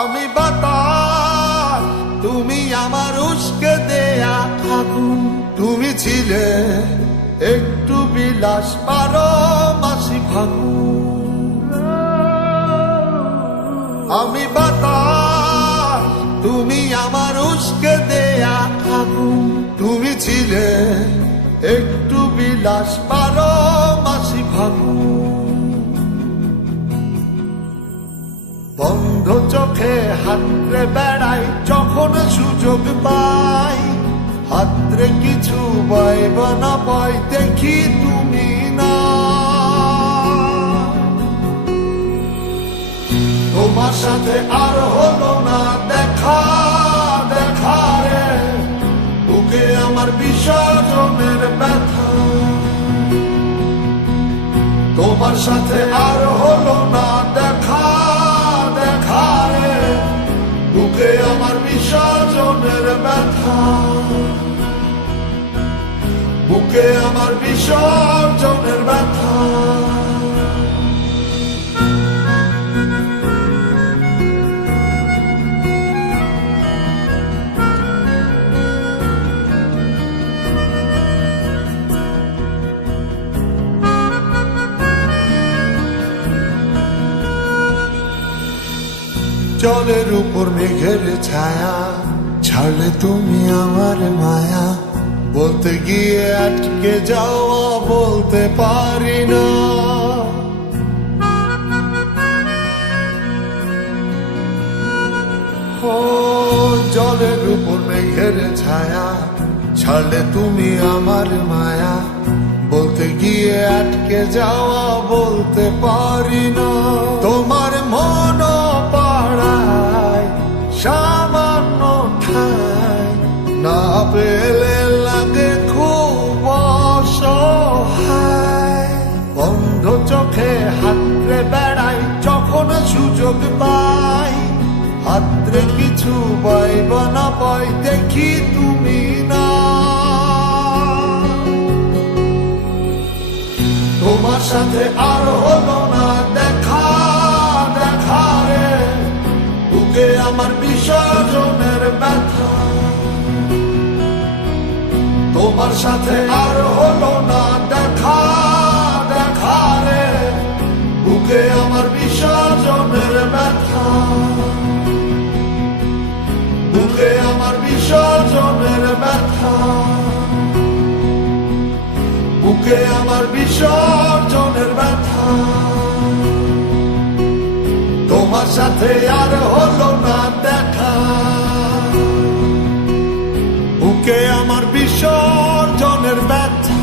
আমি বাতাস, তুমি আমার উস্কে দেয়া আগুন। তুমি ছিলে একটু বিলাস, 12 মাসি ফাগুন। আমি বাতাস, তুমি আমার উস্কে দেয়া আগুন। তুমি ছিলে একটু বিলাস, 12 মাসি ফাগুন। বন্ধ চোখে হাতরে বেড়াই যখন সুযোগ পাই, হাতরে কিছু পাইব না পাই দেখি তুমি না। তোমার সাথে আর হলো না দেখা, দেখা রে বুকে আমার বিসর্জনের ব্যথা। তোমার সাথে আর হলো না দেখা, দেখা রে বুকে আমার বিসর্জনের ব্যথা। বুকে আমার বিসর্জনের ব্যথা। জলের উপর মেঘের ছায়া, ছাড়লে তুমি আমার মায়া। বলতে গিয়ে আটকে যাওয়া বলতে পারি না। ও জলের উপর মেঘের ছায়া, ছাড়লে তুমি আমার মায়া। বলতে গিয়ে আটকে যাওয়া বলতে পারি না। তোমার মন পাড়ায় সামান্য ঠাই, না পেলে লাগে খুব অসহায়। বন্ধ চোখে হাতরে বেড়াই যখন সুযোগ পাই, হাতরে কিছু পাইব না পাই দেখি তুমি না। তোমার সাথে আর হলো না দেখা, দেখা রে বুকে আমার বিসর্জনের ব্যথা। তোমার সাথে আর হলো না দেখা, দেখা রে বুকে আমার বিসর্জনের ব্যথা। বুকে আমার বিসর্জনের ব্যথা। বুকে আমার বিসর্জনের ব্যথা। তোমার সাথে আর হলো না দেখা, বুকে আমার বিসর্জনের ব্যথা।